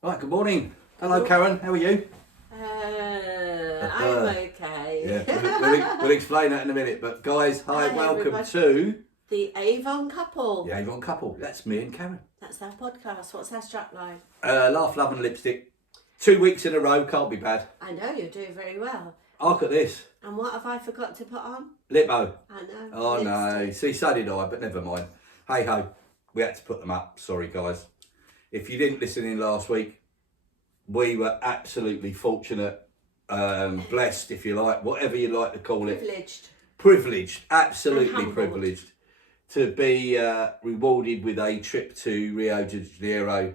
Right, good morning. Hello, Karen. How are you? I'm okay. Yeah, we'll explain that in a minute. But guys, hi, welcome everybody. to The Avon Couple. the Avon Couple. That's me and Karen. That's our podcast. What's our strapline? Laugh, love, and lipstick. 2 weeks in a row, can't be bad. I know you're doing very well. Look at this. And what have I forgot to put on? Lippo. I know. Oh no. lipstick. See, so did I, but never mind. Hey ho, we had to put them up. Sorry, guys. If you didn't listen in last week, we were absolutely fortunate, blessed, if you like, whatever you like to call it. Privileged, absolutely privileged to be rewarded with a trip to Rio de Janeiro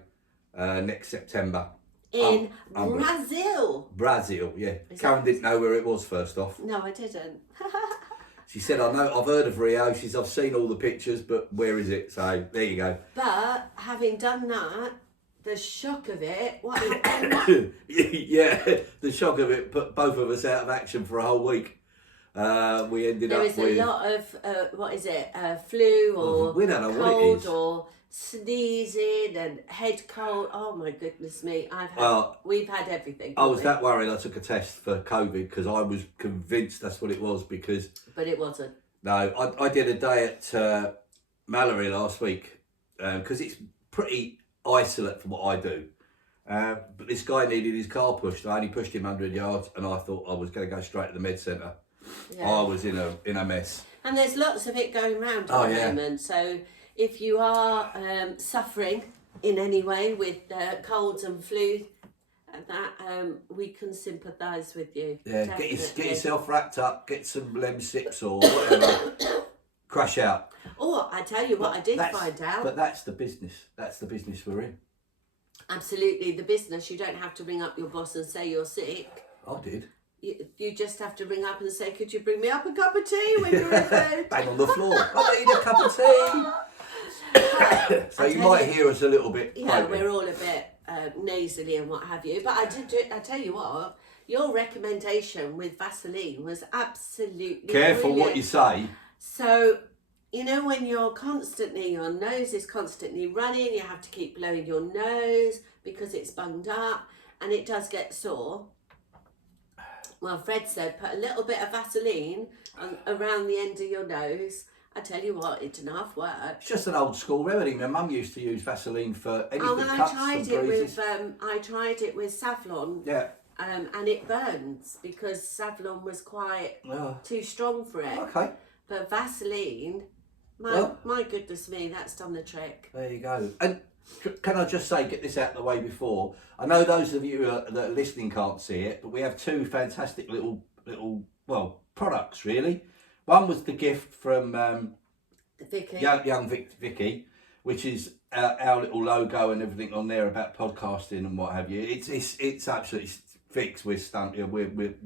next September. In Brazil. Brazil, yeah. Karen didn't know where it was first off. No, I didn't. She said, I've heard of Rio. She said, I've seen all the pictures, but where is it? So there you go. But having done that, the shock of it, yeah, the shock of it put both of us out of action for a whole week. We ended there up is with... a lot of, flu or we don't know what it cold is. or sneezing and head cold. Oh my goodness me! We've had everything. I was that worried. I took a test for COVID because I was convinced that's what it was. But it wasn't. No, I did a day at Mallory last week because it's pretty isolate from what I do. But this guy needed his car pushed. I only pushed him 100 yards, and I thought I was going to go straight to the med centre. Yeah. I was in a mess. And there's lots of it going around at the moment. So if you are suffering in any way with colds and flu, we can sympathise with you. Yeah, get yourself wrapped up, get some Lemsips or whatever, crash out. Oh, I tell you what, I did find out. But that's the business. That's the business we're in. Absolutely, the business. You don't have to ring up your boss and say you're sick. I did. You just have to ring up and say, could you bring me up a cup of tea when you're in bed? Bang on the floor. I need a cup of tea. So you might hear us a little bit. Yeah, we're all a bit nasally and what have you. But I tell you what, your recommendation with Vaseline was absolutely careful brilliant. What you say. So, you know, when your nose is constantly running, you have to keep blowing your nose because it's bunged up and it does get sore. Well, Fred said put a little bit of Vaseline around the end of your nose. I tell you what, it didn't half work. It's just an old school remedy. My mum used to use Vaseline for anything, cuts and bruises. I tried it with Savlon. Yeah. And it burns because Savlon was quite too strong for it. Okay. But Vaseline, my goodness me, that's done the trick. There you go. And can I just say, get this out of the way before, I know those of you that are listening can't see it, but we have two fantastic little products really. One was the gift from Vicky. young Vicky, which is our little logo and everything on there about podcasting and what have you. It's absolutely fixed. We're stunning.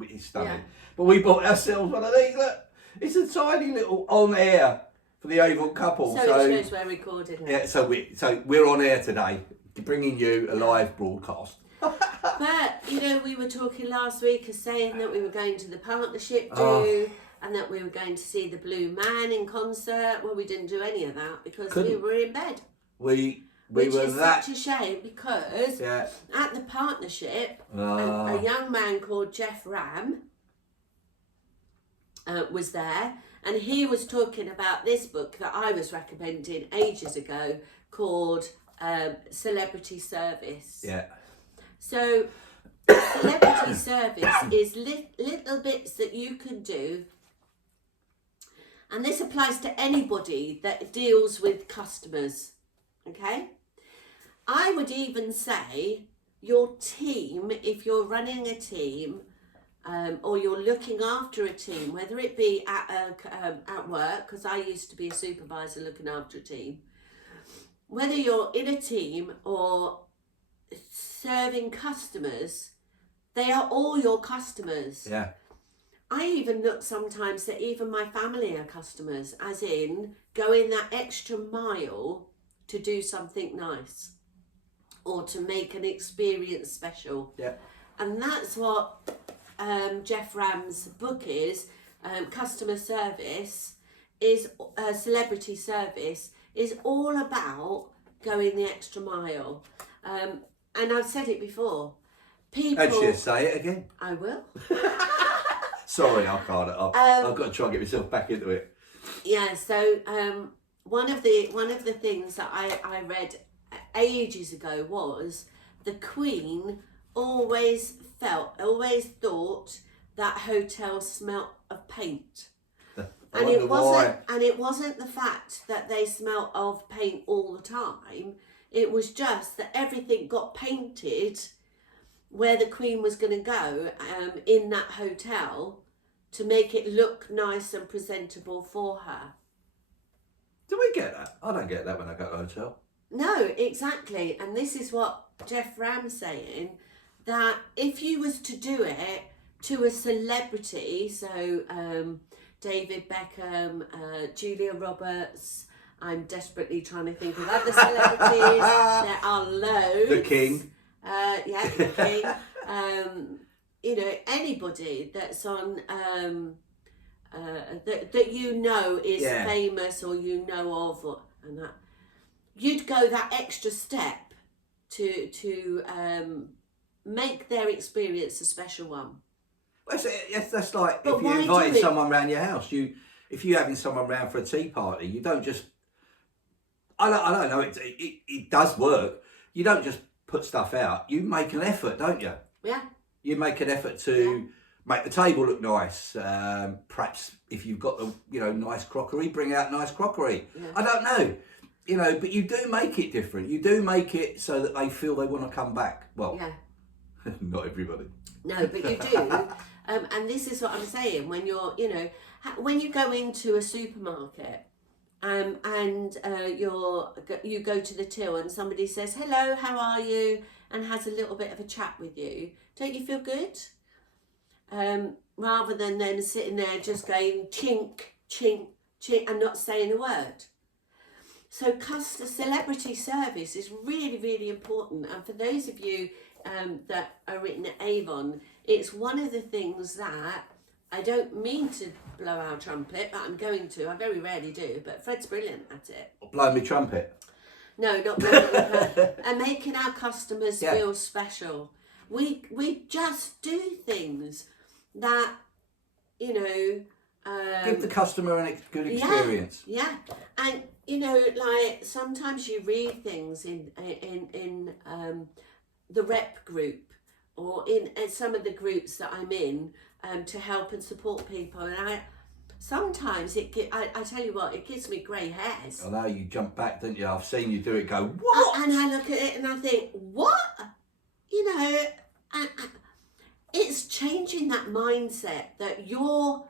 It's stunning. Yeah. But we bought ourselves one of these. Look, it's a tiny little on air for the Avon Couple. So it shows we're recording. Yeah. So we're on air today, bringing you a live broadcast. But you know, we were talking last week, saying that we were going to the partnership do. And that we were going to see the Blue Man in concert. Well, we didn't do any of that because we were in bed. Which is such a shame because at the partnership, a young man called Jeff Ram was there, and he was talking about this book that I was recommending ages ago called Celebrity Service. Yeah. So celebrity service is little bits that you can do. And this applies to anybody that deals with customers, okay? I would even say your team, if you're running a team or you're looking after a team, whether it be at work, because I used to be a supervisor looking after a team, whether you're in a team or serving customers, they are all your customers. Yeah. I even look sometimes that even my family are customers, as in going that extra mile to do something nice or to make an experience special. Yeah. And that's what Jeff Ram's book is. Customer service is celebrity service is all about going the extra mile. and I've said it before. People. And she'll say it again. I will. Sorry, I can't. I've got to try and get myself back into it. Yeah. So one of the things that I read ages ago was the Queen always thought that hotel smelt of paint. And it wasn't the fact that they smelt of paint all the time. It was just that everything got painted where the Queen was going to go in that hotel to make it look nice and presentable for her. Do we get that? I don't get that when I go to a hotel. No, exactly. And this is what Jeff Ram's saying, that if you was to do it to a celebrity, so David Beckham, Julia Roberts, I'm desperately trying to think of other celebrities. There are loads. The King. The King. You know, anybody that's on that you know is famous or you know of, and that you'd go that extra step to make their experience a special one. Well, that's like But if you invited someone round your house. If you're having someone round for a tea party, you don't just. I don't know. It does work. You don't just put stuff out. You make an effort, don't you? Yeah. You make an effort to make the table look nice. Perhaps if you've got the nice crockery, bring out nice crockery. Yeah. I don't know, but you do make it different. You do make it so that they feel they want to come back. Well, not everybody. No, but you do. And this is what I'm saying. When you're, when you go into a supermarket, and you go to the till and somebody says, "Hello, how are you?" and has a little bit of a chat with you, don't you feel good? Rather than them sitting there just going chink, chink, chink and not saying a word. So celebrity service is really, really important. And for those of you that are written at Avon, it's one of the things that I don't mean to blow our trumpet, but I'm going to. I very rarely do, but Fred's brilliant at it. Blow me trumpet. No, not blowing and making our customers feel special. We just do things that, give the customer a good experience. Yeah. And, like sometimes you read things in the rep group or in some of the groups that I'm in to help and support people. And sometimes I tell you what, it gives me grey hairs. I know, you jump back, don't you? I've seen you do it, go, what? And I look at it and I think, what? And it's changing that mindset that you're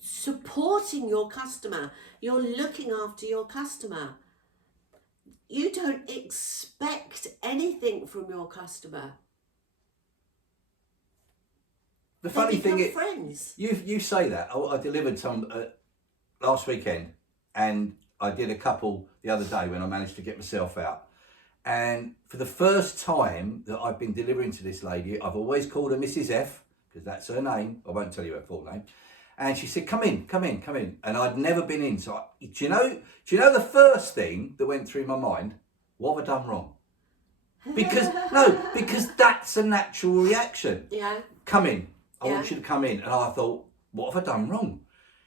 supporting your customer. You're looking after your customer. You don't expect anything from your customer. The funny thing is, friends. You say that. I delivered some last weekend, and I did a couple the other day when I managed to get myself out. And for the first time that I've been delivering to this lady, I've always called her Mrs. F, because that's her name. I won't tell you her full name. And she said, come in. And I'd never been in. So do you know the first thing that went through my mind? What have I done wrong? Because that's a natural reaction. Yeah. Come in. I want you to come in. And I thought, what have I done wrong?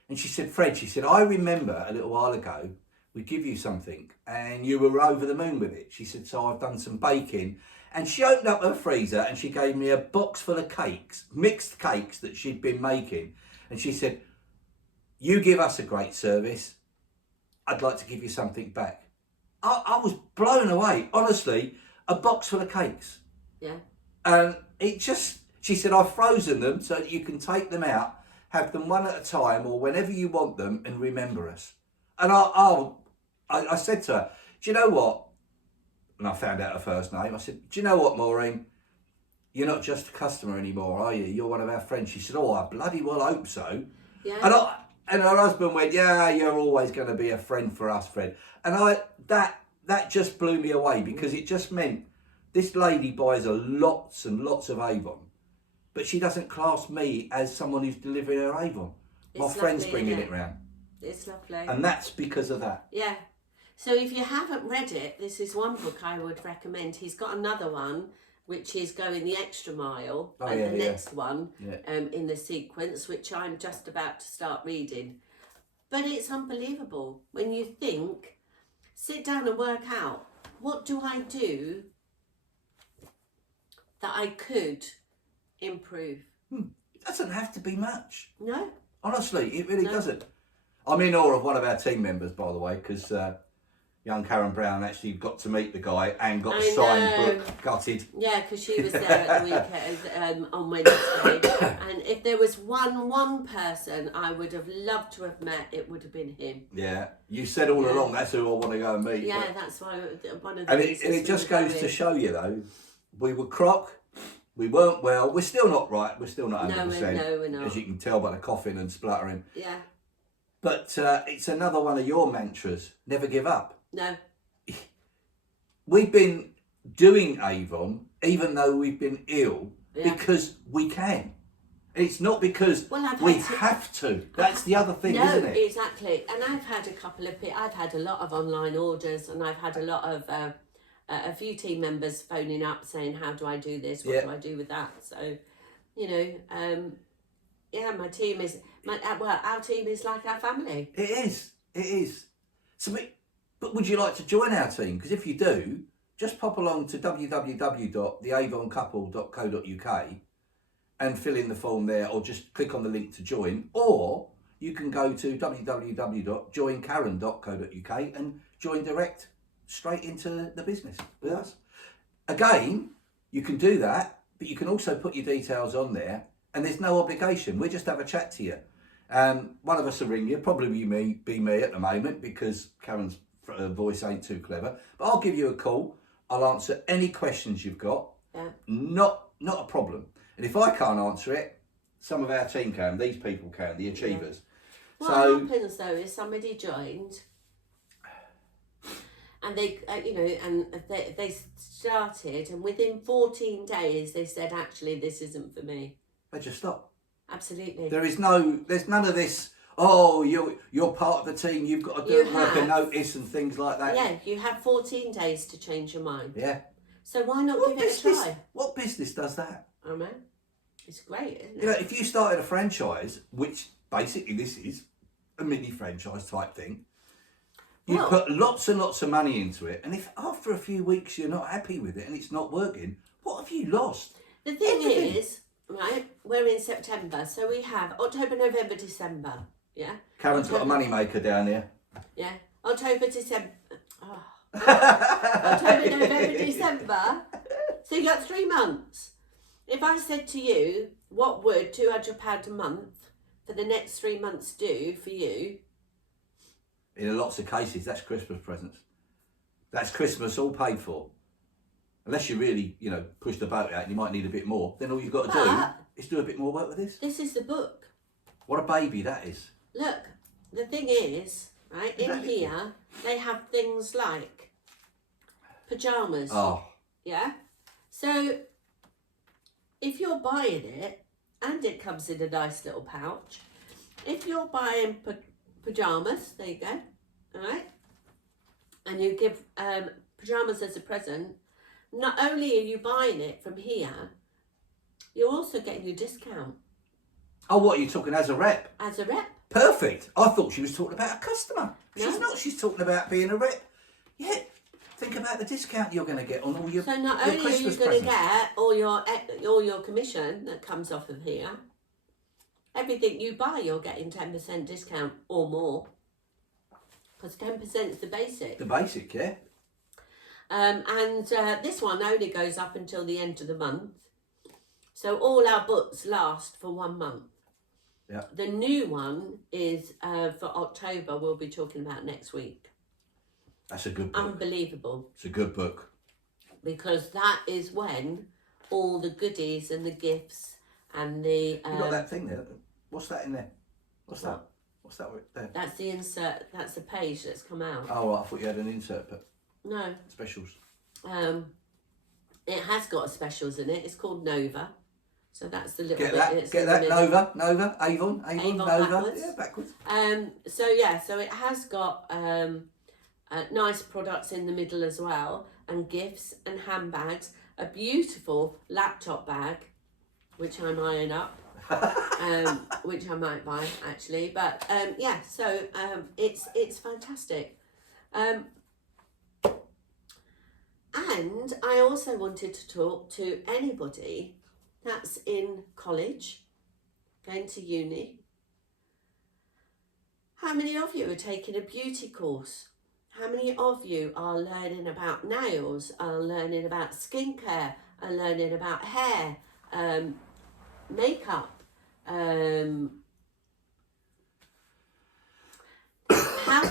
And she said, Fred, I remember a little while ago, we give you something and you were over the moon with it. She said, so I've done some baking. And she opened up her freezer and she gave me a box full of cakes, mixed cakes that she'd been making. And she said, you give us a great service. I'd like to give you something back. I was blown away. Honestly, a box full of cakes. Yeah. And she said, I've frozen them so that you can take them out, have them one at a time or whenever you want them and remember us. And I said to her, do you know what? And I found out her first name. I said, do you know what, Maureen? You're not just a customer anymore, are you? You're one of our friends. She said, oh, I bloody well hope so. Yeah. And her husband went, yeah, you're always going to be a friend for us, Fred. And that just blew me away because it just meant this lady buys lots and lots of Avon, but she doesn't class me as someone who's delivering her Avon. My friend's bringing it round. It's lovely. And that's because of that. Yeah. So if you haven't read it, this is one book I would recommend. He's got another one, which is Going the Extra Mile, Oh, and yeah, the yeah. next one in the sequence, which I'm just about to start reading. But it's unbelievable when you think, sit down and work out, what do I do that I could improve? It doesn't have to be much. No? Honestly, it really doesn't. I'm in awe of one of our team members, by the way, because young Karen Brown actually got to meet the guy and got a signed book gutted. Yeah, because she was there at the weekend on Wednesday. And if there was one person I would have loved to have met, it would have been him. Yeah, you said all along that's who I want to go and meet. Yeah, but... that's why one of the And reasons it just we were goes to going. show you, though, we were crock, we weren't well, we're still not right, we're still not 100%. No, we're not. As you can tell by the coughing and spluttering. Yeah, But it's another one of your mantras, never give up. no. We've been doing Avon, even though we've been ill, Yeah. because we can. It's not because Well, I've we had to- have to. That's the other thing, No, isn't it? exactly. And I've had I've had a lot of online orders, and I've had a lot of a few team members phoning up saying, "How do I do this? What Yeah. do I do with that?" So, you know, yeah, my team is our team is like our family. It is. It is. So, but would you like to join our team? Because if you do, just pop along to www.theavoncouple.co.uk and fill in the form there, or just click on the link to join, or you can go to www.joinkaren.co.uk and join direct straight into the business with us. Again, you can do that, but you can also put your details on there, and there's no obligation. We'll just have a chat to you. One of us will ring you, probably be me at the moment, because Karen's voice ain't too clever, but I'll give you a call. I'll answer any questions you've got. Yeah. Not a problem. And if I can't answer it, some of our team can. These people can, the achievers. What So happens though is somebody joined, and they, they started, and within 14 days they said, "Actually, this isn't for me." they just stop. Absolutely. There's none of this. Oh, you're part of the team. You've got to work a notice and things like that. Yeah, you have 14 days to change your mind. Yeah. So why not give it a try? What business does that? I don't know. It's great, isn't it? You know, if you started a franchise, which basically this is a mini franchise type thing, you Well- put lots and lots of money into it, and if after a few weeks you're not happy with it and it's not working, what have you lost? The thing Everything. is, right, we're in September, so we have October, November, December. Yeah? Karen's got a money maker down here. Yeah. October, December. Oh. October, November, December. So you got 3 months. If I said to you, what would £200 a month for the next 3 months do for you? In lots of cases, that's Christmas presents. That's Christmas all paid for. Unless you really, push the boat out and you might need a bit more, then all you've got to do is do a bit more work with this. This is the book. What a baby that is. Look, the thing is, right, in Exactly. here, they have things like pyjamas. Oh, Yeah? So, if you're buying it, and it comes in a nice little pouch, if you're buying pyjamas, there you go, alright? And you give pyjamas as a present, not only are you buying it from here, you're also getting your discount oh, what are you talking as a rep? as a rep. Perfect. I thought she was talking about a customer. No. She's not. She's talking about being a rep. Yeah. Think about the discount you're going to get on all your So not your only are you Christmas going to presents. get all your commission that comes off of here, everything you buy you're getting 10% discount or more, because 10% is the basic. The basic, yeah. And this one only goes up until the end of the month, so all our books last for 1 month. Yeah. The new one is for October. We'll be talking about next week. That's a good book. Unbelievable. It's a good book. Because that is when all the goodies and the gifts and the You got that thing there. What's that in there? What's that? What's that there? that's the insert, that's the page that's come out. Oh, right, I thought you had an insert, but No, specials. it has got specials in it. It's called Nova, so that's the little Get bit that? that's Get in the that? middle. Nova, Avon, Avon Nova. backwards. Yeah, backwards. So it has got nice products in the middle as well, and gifts and handbags. A beautiful laptop bag, which I'm eyeing up, which I might buy actually. But yeah, so it's fantastic. And I also wanted to talk to anybody that's in college, going to uni. How many of you are taking a beauty course? How many of you are learning about nails, are learning about skincare, are learning about hair, makeup, how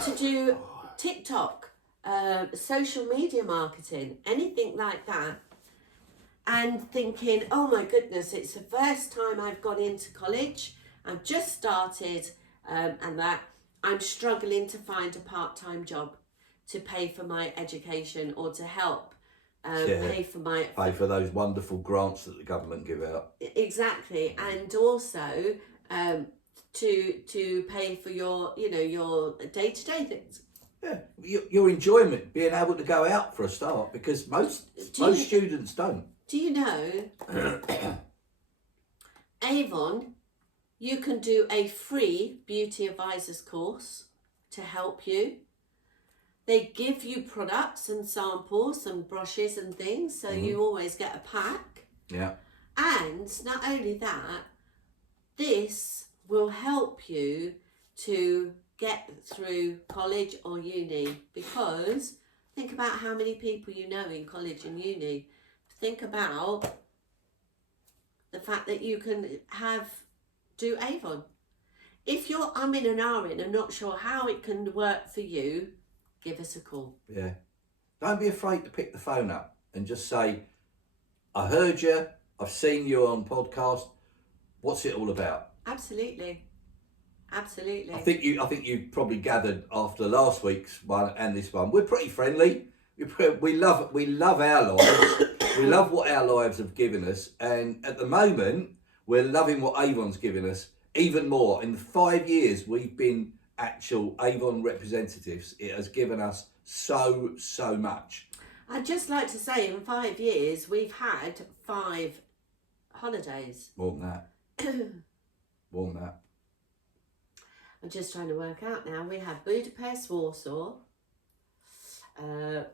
to do TikTok, social media marketing, anything like that, and thinking, oh my goodness, it's the first time I've gone into college, I've just started, and that I'm struggling to find a part-time job to pay for my education or to help pay for those wonderful grants that the government give out. Exactly, and also to pay for your your day-to-day things. Yeah, your enjoyment, being able to go out for a start, because most students don't. Do you know Avon? You can do a free beauty advisors course to help you. They give you products and samples and brushes and things, so you always get a pack. Yeah. And not only that, this will help you to get through college or uni, because think about how many people you know in college and uni. Think about the fact that you can do Avon. If you're umming and ahhing and not sure how it can work for you, give us a call. Yeah. Don't be afraid to pick the phone up and just say, I heard you, I've seen you on podcast. What's it all about? Absolutely. Absolutely. I think you probably gathered after last week's one and this one. We're pretty friendly. We love our lives. We love what our lives have given us, and at the moment we're loving what Avon's given us even more. In the 5 years we've been actual Avon representatives, it has given us so much. I'd just like to say, in 5 years we've had 5 holidays. More than that. More than that. I'm just trying to work out now. We had Budapest, Warsaw,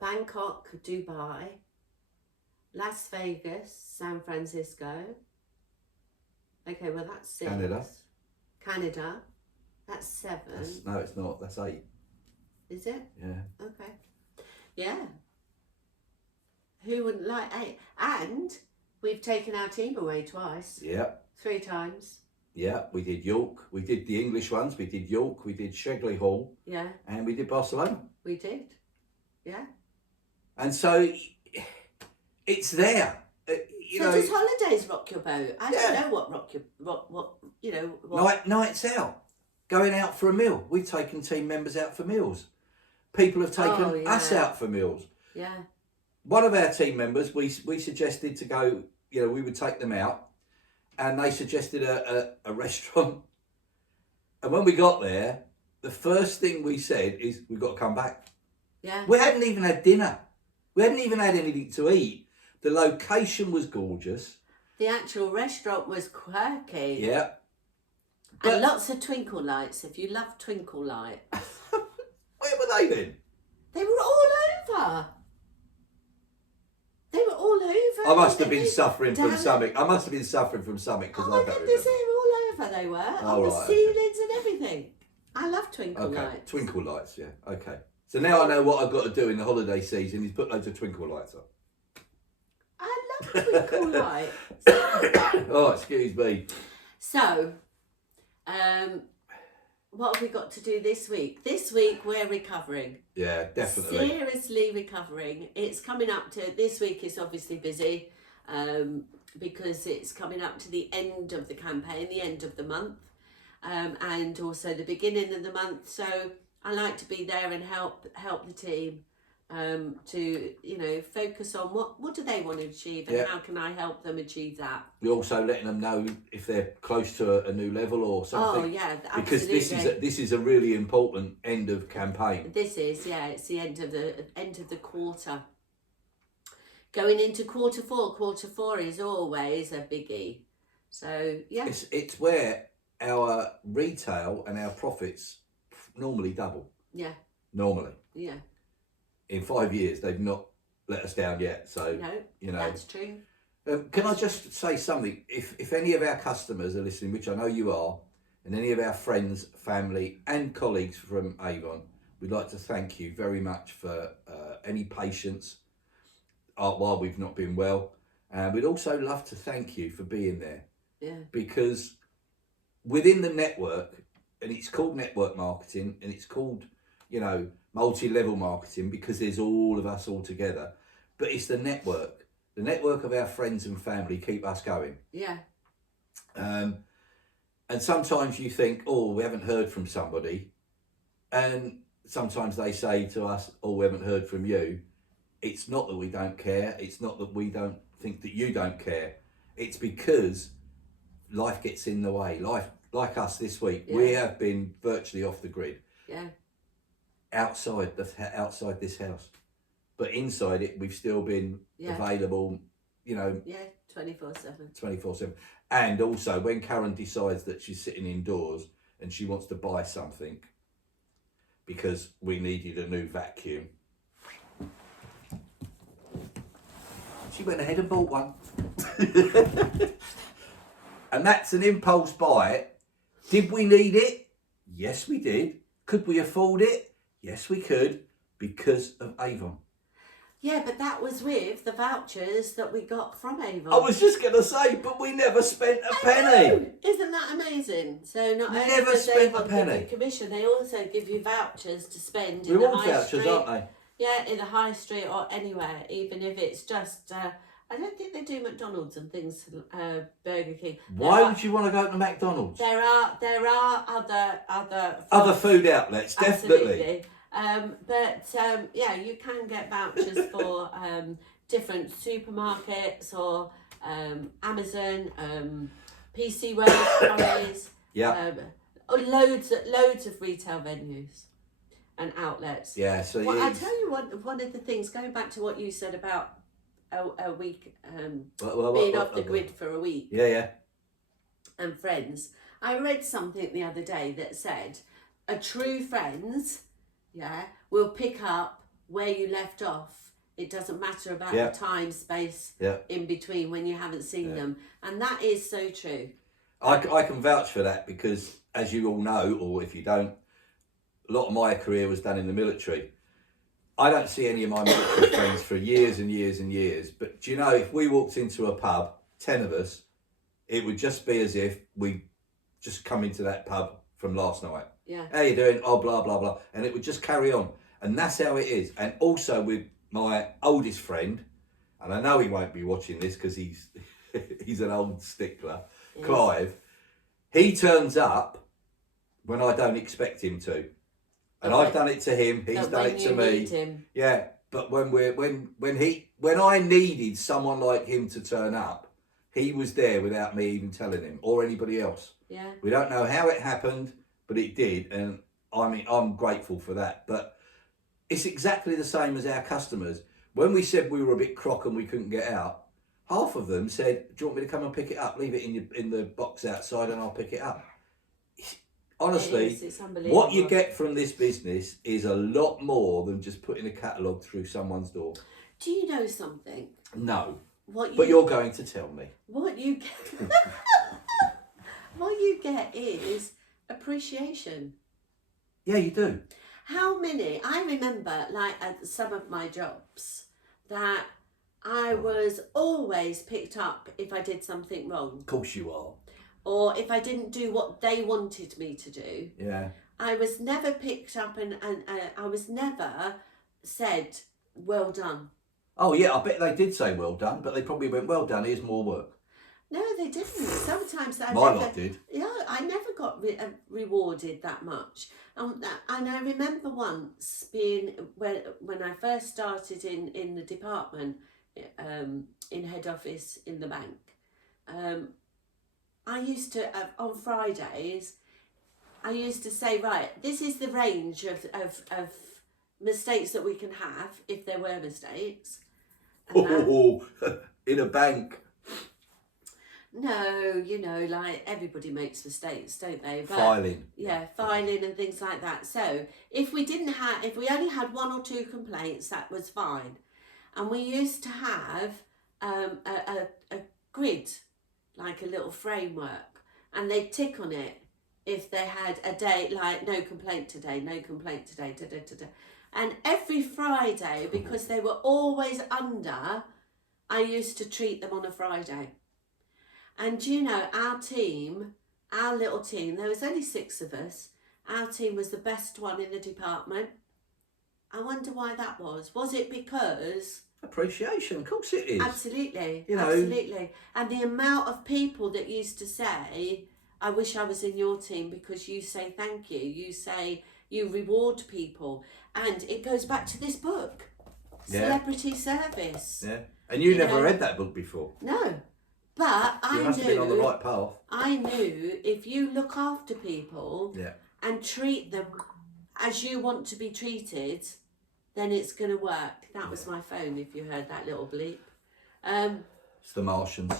Bangkok, Dubai, Las Vegas, San Francisco. Okay, well that's 6. Canada. That's 7. No, it's not. That's 8. Is it? Yeah. Okay. Yeah. Who wouldn't like 8? And we've taken our team away twice. Yeah. 3 times. Yeah, we did York. We did the English ones. We did York. We did Shegley Hall. Yeah. And we did Barcelona. We did. Yeah. And so it's there. Does holidays rock your boat? I don't know what Nights out, going out for a meal. We've taken team members out for meals. People have taken us out for meals. Yeah. One of our team members, we suggested to go. We would take them out, and they suggested a restaurant. And when we got there, the first thing we said is, we've got to come back. Yeah. We hadn't even had dinner. We hadn't even had anything to eat. The location was gorgeous. The actual restaurant was quirky. Yeah. And lots of twinkle lights, if you love twinkle lights. Where were they then? They were all over. They were all over. I must have been suffering from something. I must have been suffering from something, because oh my goodness, they were all over. They were on the ceilings and everything. I love twinkle lights. Twinkle lights, yeah. Okay. So now I know what I've got to do in the holiday season is put loads of twinkle lights on. I love twinkle lights. Oh, excuse me. So, what have we got to do this week? This week we're recovering. Yeah, definitely. Seriously recovering. It's coming up to, this week is obviously busy because it's coming up to the end of the campaign, the end of the month, and also the beginning of the month. So I like to be there and help the team to, you know, focus on what do they want to achieve and Yeah. how can I help them achieve that. We're also letting them know if they're close to a new level or something. Oh yeah, Because absolutely. this is a really important end of campaign. This is, yeah, it's the end of the quarter. Going into quarter four. Quarter four is always a biggie. So yeah, It's where our retail and our profits normally double. yeah, Normally, yeah. in 5 years they've not let us down yet. So No, you know. that's true. Can I just say something? If any of our customers are listening, which I know you are, and any of our friends, family, and colleagues from Avon, we'd like to thank you very much for any patience while we've not been well. And we'd also love to thank you for being there, Yeah, because within the network, and it's called network marketing, and it's called, you know, multi-level marketing, because there's all of us all together, but it's the network of our friends and family keep us going. yeah, And sometimes you think, oh, we haven't heard from somebody, and sometimes they say to us, oh, we haven't heard from you. It's not that we don't care, it's not that we don't think that you don't care, it's because life gets in the way. Life, like us this week, we Yeah. have been virtually off the grid, yeah, outside this house, but inside it we've still been Yeah. available, you know, yeah. 24/7. 24/7. And also when Karen decides that she's sitting indoors and she wants to buy something because we needed a new vacuum, she went ahead and bought one. And that's an impulse buy. Did we need it? Yes, we did. Could we afford it? Yes, we could, because of Avon. Yeah, but that was with the vouchers that we got from Avon. I was just going to say, but we never spent a penny. Isn't that amazing? So not only Never does spent a Avon give penny. you commission, they also give you vouchers to spend in Reward the high vouchers, street. aren't they? Yeah, in the high street or anywhere, even if it's just. I don't think they do McDonald's and things. Burger King. Why would you want to go to McDonald's? There are Other food outlets, definitely. Absolutely. Yeah, you can get vouchers for different supermarkets or Amazon, PC World, Currys, Yeah. loads of retail venues and outlets. Yeah, so Well, I it's- tell you one of the things, going back to what you said about a week, well, being off the grid for a week Yeah. and friends. I read something the other day that said a true friends, will pick up where you left off. It doesn't matter about Yeah. the time, space Yeah. in between when you haven't seen them. And that is so true. I can vouch for that, because as you all know, or if you don't, a lot of my career was done in the military. I don't see any of my military friends for years and years and years. But do you know, if we walked into a pub, 10 of us, it would just be as if we just come into that pub from last night. Yeah. How you doing? Oh, blah, blah, blah. And it would just carry on. And that's how it is. And also with my oldest friend, and I know he won't be watching this because he's he's an old stickler, Yes. Clive, he turns up when I don't expect him to. And But I've done it to him, he's But done when it to you me. need him, Yeah, but when I needed someone like him to turn up, he was there without me even telling him or anybody else. yeah. We don't know how it happened, but it did, and I mean I'm grateful for that. But it's exactly the same as our customers. When we said we were a bit crock and we couldn't get out, half of them said, "Do you want me to come and pick it up? Leave it in the box outside, and I'll pick it up." Honestly, It's unbelievable. what you get from this business is a lot more than just putting a catalogue through someone's door. Do you know something? No, What you but you're going to tell me. what you get what you get is appreciation. Yeah, you do. How many? I remember, like at some of my jobs, that I was always picked up if I did something wrong, Of course you are. or if I didn't do what they wanted me to do. Yeah. I was never picked up, and I was never said, "Well done." Oh yeah, I bet they did say well done, but they probably went, well done, here's more work. No, they didn't. Sometimes I My never, lot did. yeah, I never got rewarded that much. And I remember once being when I first started in the department, in head office in the bank. I used to on Fridays. I used to say, right, this is the range of mistakes that we can have if there were mistakes. And that- Oh, in a bank. No, like everybody makes mistakes, don't they? But, Filing. Yeah, filing and things like that. So if we only had one or two complaints, that was fine. And we used to have a grid, like a little framework, and they'd tick on it if they had a day like no complaint today, no complaint today, da, da, da, da. And every Friday, because they were always under, I used to treat them on a Friday. And our little team, there was only 6 of us, our team was the best one in the department. I wonder why that was. Was it because... Appreciation, of course it is. Absolutely, You know. absolutely. And the amount of people that used to say, I wish I was in your team because you say thank you, you reward people. And it goes back to this book, Yeah. Celebrity Service. Yeah. And you never know. read that book before. No. But So you must have been on the right path. I knew if you look after people Yeah. and treat them as you want to be treated, then it's going to work. That was my phone, if you heard that little bleep. It's the Martians.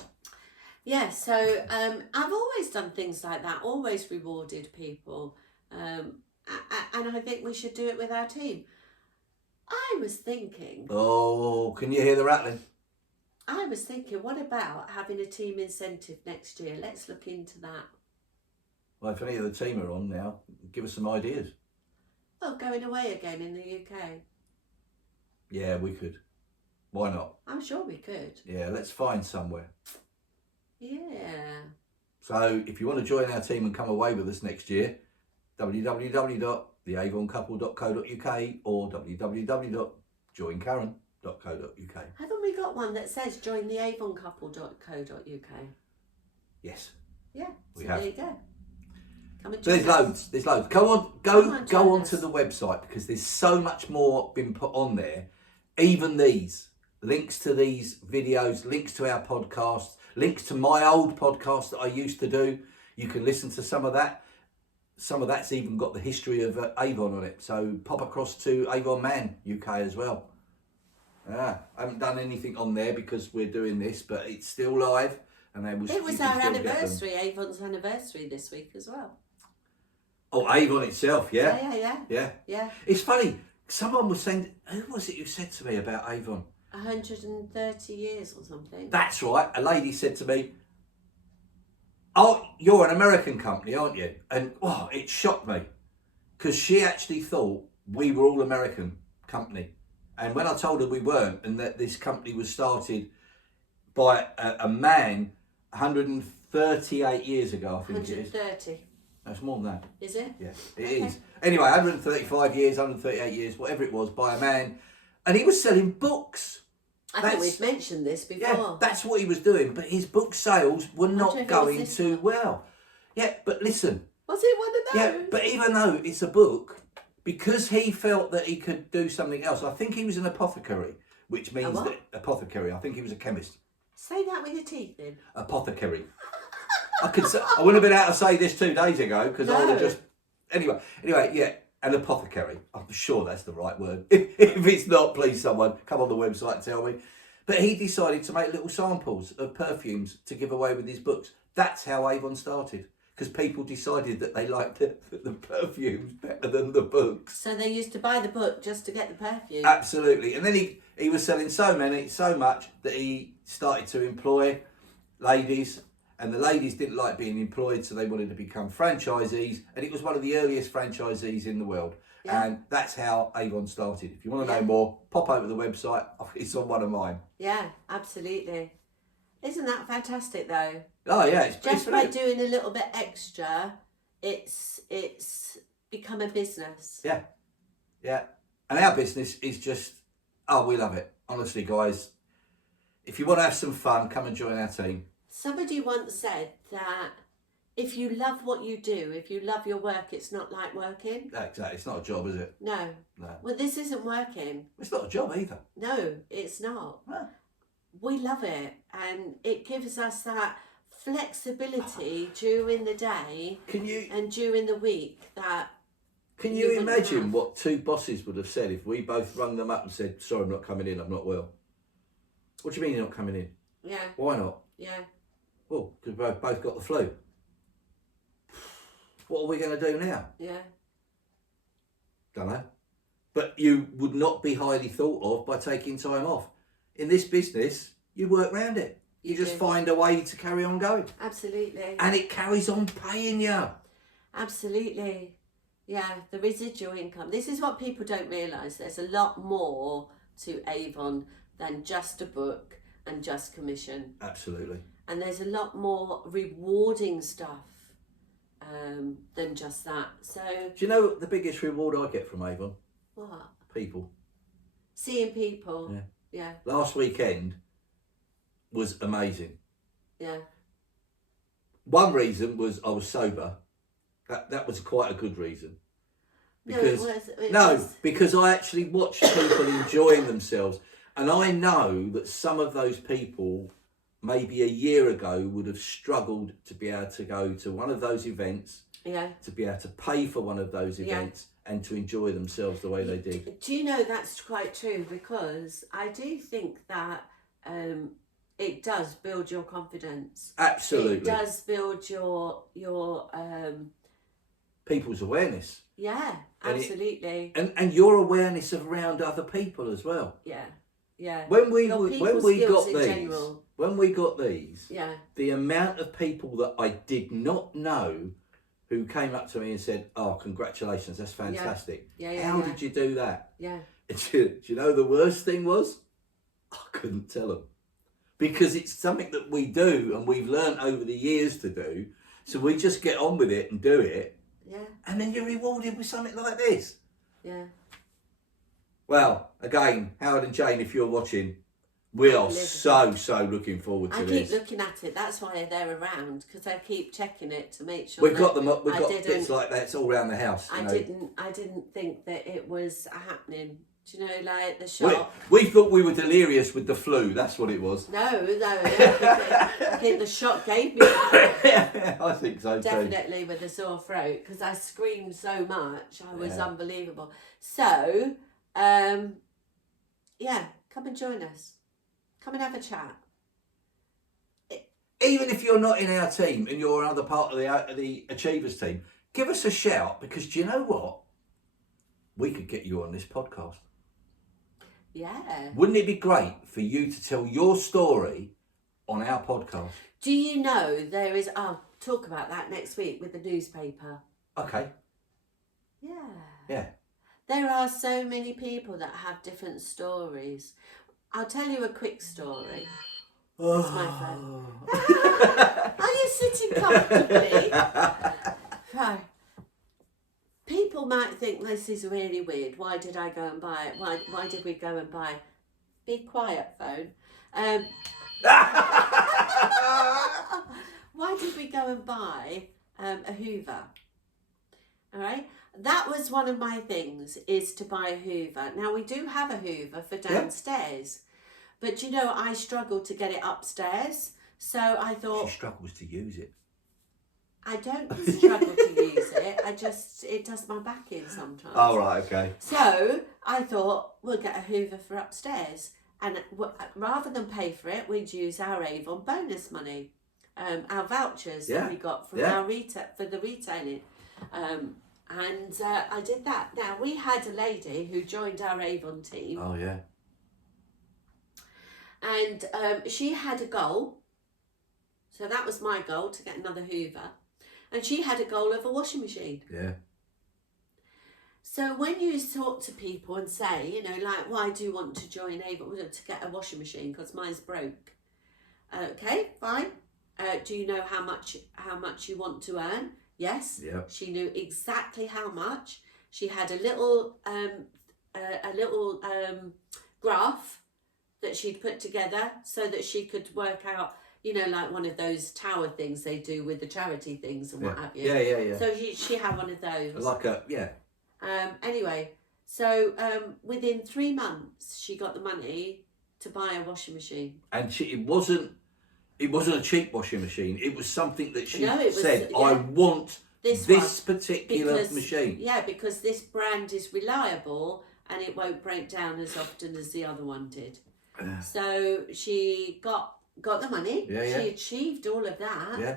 Yeah, so I've always done things like that, always rewarded people. And I think we should do it with our team. I was thinking, Oh, can you hear the rattling? what about having a team incentive next year? Let's look into that. Well, if any of the team are on now, give us some ideas. Well, going away again in the UK. Yeah, we could. Why not? I'm sure we could. Yeah, let's find somewhere. Yeah. So if you want to join our team and come away with us next year, www.theavoncouple.co.uk or www.joinkaren.co.uk. Haven't we got one that says join the avoncouple.co.uk? Yes, Yeah. We So have. there you go. Come and so there's join us. loads. There's loads. Go on, Come on, go join onto us. the website because there's so much more been put on there. Even these links to these videos, links to our podcasts, links to my old podcast that I used to do. You can listen to some of that. Some of that's even got the history of Avon on it. So pop across to Avon Man UK as well. I haven't done anything on there because we're doing this, but it's still live. And It was you our can still get them. anniversary, Avon's anniversary this week as well. Oh, Avon itself, yeah. Yeah. Yeah. It's funny. Someone was saying, who was it who said to me about Avon? 130 years or something. That's right. A lady said to me, oh, you're an American company, aren't you? And oh, it shocked me because she actually thought we were all American company. And when I told her we weren't and that this company was started by a man 138 years ago, I think it is. 130. That's more than that. Is it? Yeah, it is. Anyway, 135 years, 138 years, whatever it was, by a man. And he was selling books. I think we've mentioned this before. Yeah, that's what he was doing. But his book sales were wonder not if it was going this too one. well. Yeah, but listen. Was it one of those? Yeah, but even though it's a book, because he felt that he could do something else, I think he was an apothecary, which means what? that apothecary, I think he was a chemist. Say that with your teeth in. Apothecary. I wouldn't have been able to say this 2 days ago because I would have No. just. Anyway, yeah, an apothecary. I'm sure that's the right word. If it's not, please someone come on the website and tell me. But he decided to make little samples of perfumes to give away with his books. That's how Avon started because people decided that they liked the perfumes better than the books. So they used to buy the book just to get the perfume. Absolutely. And then he was selling so much that he started to employ ladies. And the ladies didn't like being employed, so they wanted to become franchisees. And it was one of the earliest franchisees in the world. Yeah. And that's how Avon started. If you want to know Yeah. more, pop over to the website. It's on one of mine. Yeah, absolutely. Isn't that fantastic though? Oh, yeah. It's Just by brilliant. doing a little bit extra, it's become a business. Yeah. Yeah. And our business is just, we love it. Honestly, guys, if you want to have some fun, come and join our team. Somebody once said that if you love what you do, if you love your work, it's not like working. Exactly. It's not a job, is it? No. No. Well, this isn't working. It's not a job either. No, it's not. No. We love it, and it gives us that flexibility during the day Can you and during the week that Can You you wouldn't imagine have. what two bosses would have said if we both rung them up and said, sorry, I'm not coming in, I'm not well? What do you mean you're not coming in? yeah, Why not? yeah, Well, because we've both got the flu. What are we going to do now? yeah, Don't know. But you would not be highly thought of by taking time off. In this business, you work around it. You just do. find a way to carry on going. Absolutely. And it carries on paying you. Absolutely. Yeah, the residual income. This is what people don't realise. There's a lot more to Avon than just a book and just commission. Absolutely. And there's a lot more rewarding stuff than just that. So, Do you know the biggest reward I get from Avon? what? People. Seeing people. Yeah. Yeah, Last weekend was amazing. yeah, One reason was I was sober. That was quite a good reason. Because it was. because I actually watched people enjoying themselves, and I know that some of those people maybe a year ago would have struggled to be able to go to one of those events, Yeah. to be able to pay for one of those Yeah. events, and to enjoy themselves the way they did. Do you know that's quite true? Because I do think that it does build your confidence. Absolutely. It does build your People's awareness. yeah, And it- absolutely. And your awareness of around other people as well. Yeah. Yeah. When we Your when people we skills got in these, general. when we got these, Yeah. the amount of people that I did not know who came up to me and said, "Oh, congratulations, that's fantastic. Yeah, How yeah. did you do that?" Yeah. Do you know the worst thing was? I couldn't tell them because it's something that we do and we've learned over the years to do. So we just get on with it and do it, Yeah. and then you're rewarded with something like this. Yeah. Well, again, Howard and Jane, if you're watching, we are Unbelievable. so looking forward to I this. keep looking at it. That's why they're around, because I keep checking it to make sure. We've that got them up. We've I got didn't- bits like that. It's all around the house. you know. I didn't think that it was happening. Do you know, like the We, shop? we thought we were delirious with the flu. That's what it was. No, I think the shot gave me I think so too. definitely with a sore throat because I screamed so much. I was Yeah. unbelievable. So, yeah, come and join us. Come and have a chat. Even if you're not in our team and you're another part of the Achievers team, give us a shout because do you know what? We could get you on this podcast. Yeah. Wouldn't it be great for you to tell your story on our podcast? Do you know there is? I'll talk about that next week with the newspaper. Okay. Yeah. Yeah. There are so many people that have different stories. I'll tell you a quick story. That's my phone. Are you sitting comfortably? Right. People might think this is really weird. Why did I go and buy it? Why did we go and buy? Be quiet, phone. Why did we go and buy a Hoover? All right. That was one of my things, is to buy a Hoover. Now we do have a Hoover for downstairs, but you know I struggled to get it upstairs. So I thought She struggles to use it. I don't struggle to use it. It does my back in sometimes. Oh, right, okay. So I thought we'll get a Hoover for upstairs, and rather than pay for it, we'd use our Avon bonus money, our vouchers that we got from our for the retailing, and I did that. Now we had a lady who joined our Avon team, Oh, yeah. and she had a goal. So that was my goal, to get another Hoover. And she had a goal of a washing machine. Yeah. So when you talk to people and say, you know, like, why do you want to join Avon? To get a washing machine because mine's broke. Okay, fine. Do you know how much you want to earn? Yes. Yeah. She knew exactly how much. She had a little graph that she'd put together so that she could work out, you know, like one of those tower things they do with the charity things and what have you. Yeah. So she had one of those. Like a, yeah. Anyway, so within 3 months, she got the money to buy a washing machine. And it wasn't a cheap washing machine. It was something that she said, yeah, I want this particular machine. Yeah, because this brand is reliable and it won't break down as often as the other one did. So she got the money. Yeah. She achieved all of that. Yeah.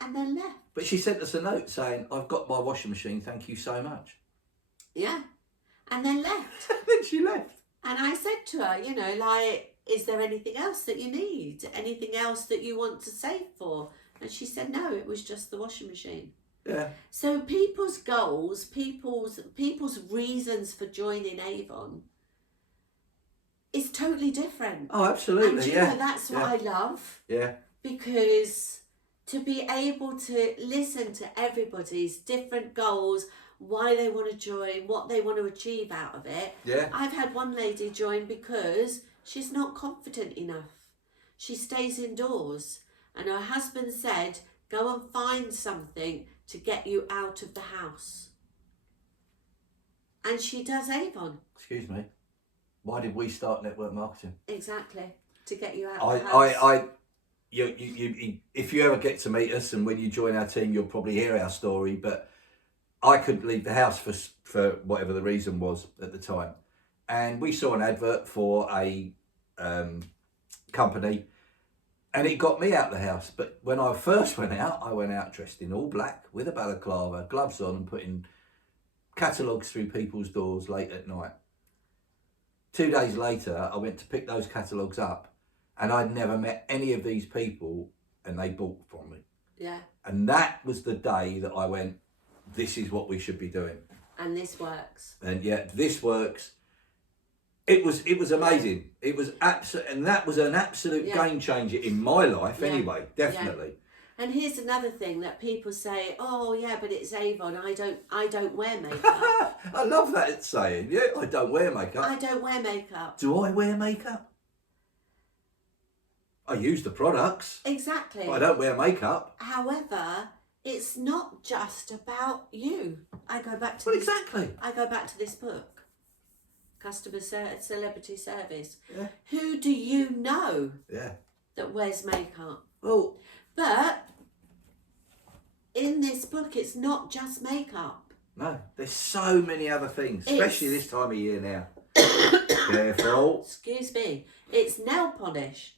And then left. But she sent us a note saying, I've got my washing machine, thank you so much. Yeah. And then left. Then she left. And I said to her, you know, like, is there anything else that you need? Anything else that you want to save for? And she said, no, it was just the washing machine. Yeah. So people's goals, people's reasons for joining Avon is totally different. Oh, absolutely. And you know, that's what I love. Yeah. Because to be able to listen to everybody's different goals, why they want to join, what they want to achieve out of it. Yeah. I've had one lady join because she's not confident enough. She stays indoors, and her husband said, go and find something to get you out of the house. And she does Avon. Excuse me. Why did we start network marketing? Exactly. To get you out of the house. You, if you ever get to meet us, and when you join our team, you'll probably hear our story, but I couldn't leave the house for whatever the reason was at the time. And we saw an advert for a company, and it got me out of the house. But when I first went out, I went out dressed in all black with a balaclava, gloves on, and putting catalogues through people's doors late at night. 2 days later, I went to pick those catalogues up, and I'd never met any of these people, and they bought from me. Yeah. And that was the day that I went, this is what we should be doing. And this works. And yeah, this works. It was amazing. It was absolute, and that was an absolute game changer in my life anyway, definitely. Yeah. And here's another thing that people say, oh yeah, but it's Avon, I don't wear makeup. I love that saying. Yeah, I don't wear makeup. I don't wear makeup. Do I wear makeup? I use the products. Exactly. But I don't wear makeup. However, it's not just about you. I go back to exactly. I go back to this book, Celebrity Service. Yeah. Who do you know? Yeah. That wears makeup? Well, but in this book, it's not just makeup. No, there's so many other things, especially this time of year now. Careful. Excuse me. It's nail polish.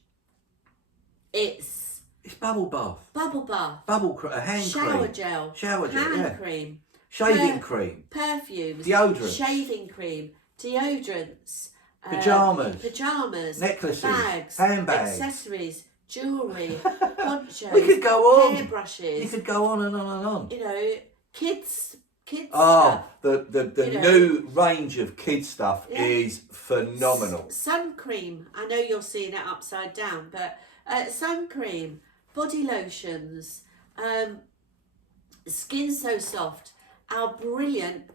It's bubble bath. Bubble bath. Hand shower cream. Gel. Shower gel. Hand cream. Shaving cream. Perfumes. Deodorants. Shaving cream. Deodorants. Pajamas. Necklaces. Bags. Handbags. Accessories. Jewellery. Ponchos. We could go on. Hairbrushes. You could go on and on and on. You know, kids stuff. The you new range of kids stuff is phenomenal. Sun cream. I know you're seeing it upside down, but sun cream, body lotions, Skin So Soft, our brilliant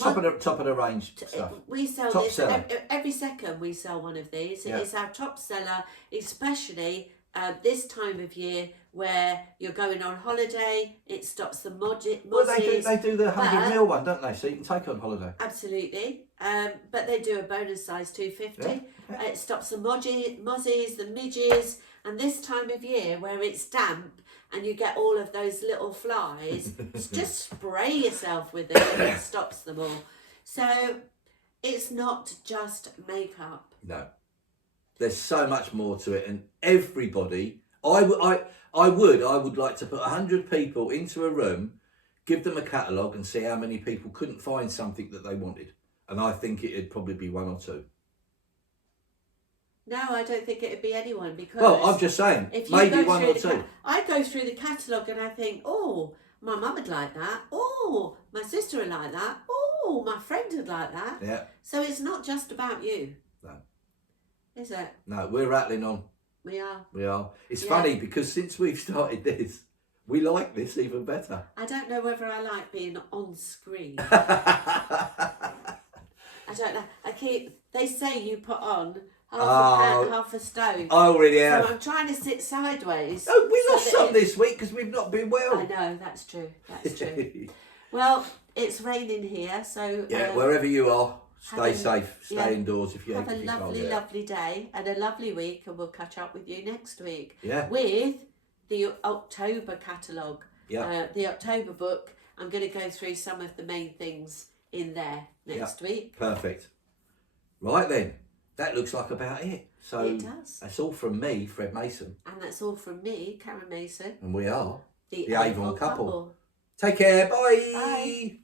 top of the range stuff. We sell top this seller. every second. We sell one of these. Yeah. It's our top seller, especially this time of year where you're going on holiday. It stops the mozzies. Well, they do the 100ml one, don't they? So you can take it on holiday. Absolutely. But they do a bonus size 250. Yeah. It stops the mozzies, the midges, and this time of year where it's damp and you get all of those little flies, just spray yourself with it and it stops them all. So it's not just makeup. No. There's so much more to it, and everybody, I would like to put 100 people into a room, give them a catalogue and see how many people couldn't find something that they wanted. And I think it'd probably be one or two. No, I don't think it'd be anyone, because... Well, I'm just saying, maybe one or two. I go through the catalogue and I think, oh, my mum would like that. Oh, my sister would like that. Oh, my friend would like that. Yeah. So it's not just about you. No. Is it? No, we're rattling on. We are. We are. It's funny because since we've started this, we like this even better. I don't know whether I like being on screen. I don't know. They say you put on half a stone. I already So have. I'm trying to sit sideways. Oh, we so lost that some this week because we've not been well. I know, that's true. That's true. Well, it's raining here, so Yeah, wherever you are, stay have a- safe. Stay yeah, indoors if you have a if you can't lovely, get out. lovely day and a lovely week, and we'll catch up with you next week Yeah. with the October catalogue. Yeah. The October book. I'm going to go through some of the main things in there next week. Perfect. Right then, that looks like about it. So It does. that's all from me, Fred Mason, And that's all from me, Karen Mason, and we are the the Avon Avon couple. Take care. Bye. Bye.